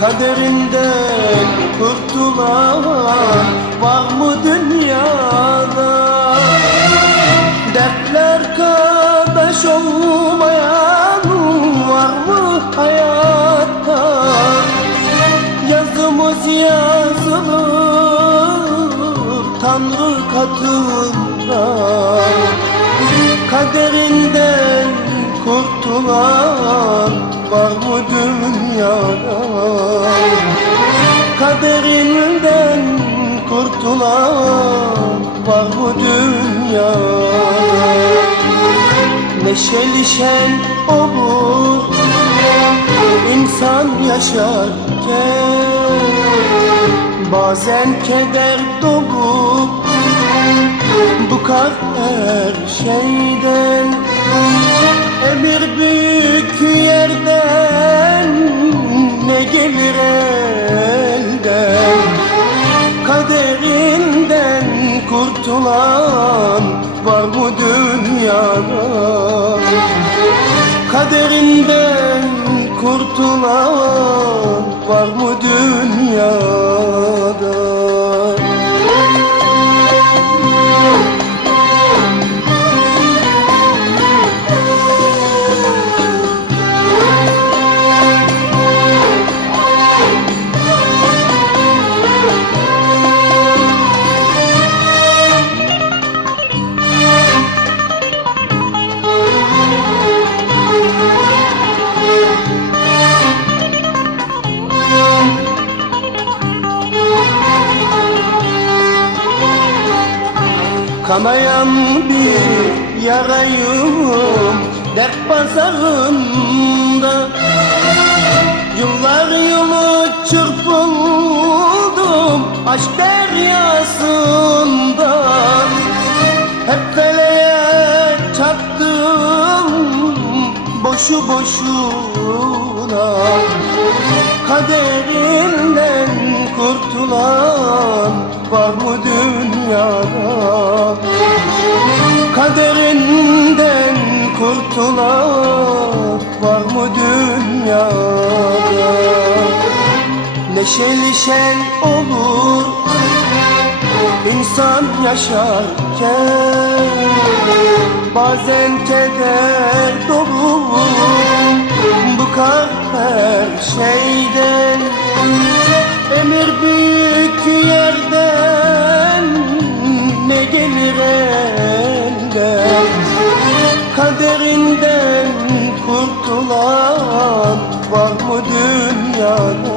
Kaderinden kurtulan var mı dünyada? Dertler kardeş olmayan var mı hayatta? Yazımız yazılır Tanrı katında Kaderinden kurtulan var mı dünyada Neşeli şen olur insan yaşarken Bazen keder dolu Bıkar her şeyden. Emir büyük yerden Gelir elden. Kaderinden kurtulan Var mı dünyada. Kaderinden kurtulan Var mı dünyada Kanayan bir yarayım dert pazarında. Yıllar yılı çırpıldım aşk deryasında. Hep feleğe çattım boşu boşuna. Kaderinden kurtulan var mı dünyada Kurtulan var mı dünyada? Neşeli şen olur insan yaşarken Bazen keder dolu. Bıkar her şeyden Emir büyük kurtulan Var mı dünyada